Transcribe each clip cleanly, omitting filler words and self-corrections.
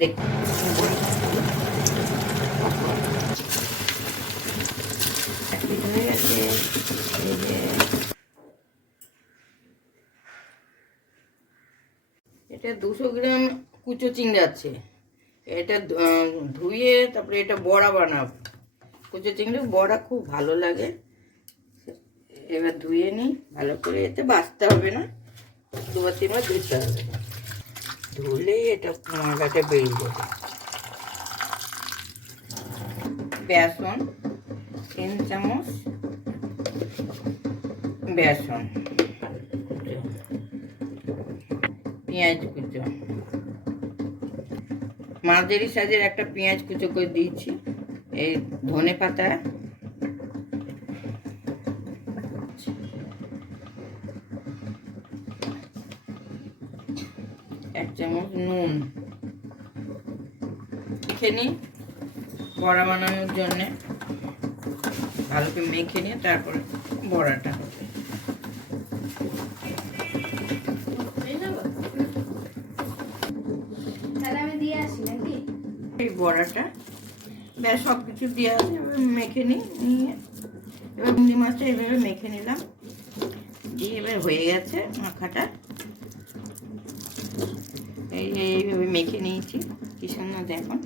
দেখ হয়ে গেছে। এই যে এটা 200 গ্রাম কুচো চিংড়ি আছে। এটা ধুয়ে তারপরে এটা বড়া বানাবো। কুচো চিংড়ি বড়া খুব ভালো লাগে। এবার ধুয়ে নিই ভালো করে, এতে বাছতে হবে না, 2-3 বার ধুতে হবে। ধুলেই এটা মাগাটা বেরিয়ে যাবে। বেসন 3 চামচ, বেসন, পেঁয়াজ কুচো, মাঝারি সাইজের একটা পেঁয়াজ কুচো করে দিয়েছি। এই ধনে পাতা, 1 চামচ নুন। মেখে নিই বড়া বানানোর জন্যে, ভালো করে মেখে নিয়ে তারপরে বড়াটা এই বড়াটা ব্যাস সব কিছু দেওয়া আছে। এবার মেখে নিই, নিয়ে এবার চিংড়ি মাছটা এভাবে মেখে নিলাম, দিয়ে এবার হয়ে গেছে মাখাটা। এইভাবে মেখে নিয়েছি, কি সুন্দর দেখুন।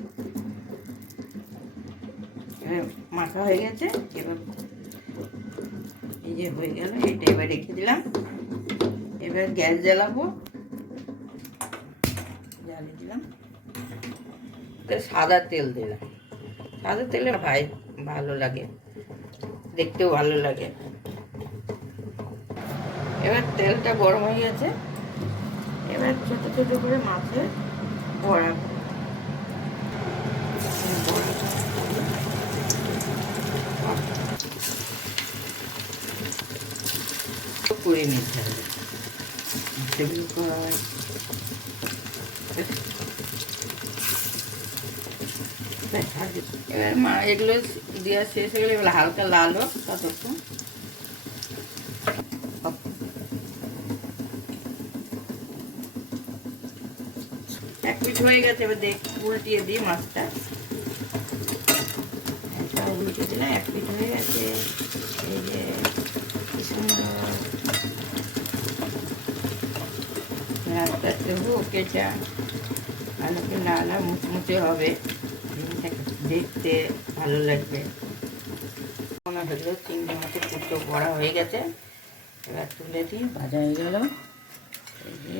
এবার মাখা হয়ে গেছে। এবার এই যে হয়ে গেল, এটা এবার রেখে দিলাম। এবার গ্যাস জ্বালাবো, জ্বালিয়ে দিলাম। সাদা তেল দিলাম, সাদা তেলে ভালো লাগে, দেখতেও ভালো লাগে। এবার তেলটা গরম হয়ে গেছে। এবার ছোট ছোট করে মাছের বড়া করে নিতে হবে। এবার এগুলো দেওয়া শেষ হয়ে গেলে এবার হালকা লাল হোক ততক্ষণ। এক পিঠ হয়ে গেছে, এবার উল্টিয়ে দিই মাছটা। উল্টে দিলাম, এক পিঠ হয়ে গেছে। এই যে কি সুন্দর হোক, এটা ভালো করে লাল মুচমুচে হবে, দেখতে ভালো লাগবে। মনে হলো চিংড়ি মাছের কুচো বড়া হয়ে গেছে। এবার তুলে দিই, ভাজা হয়ে গেল। এই যে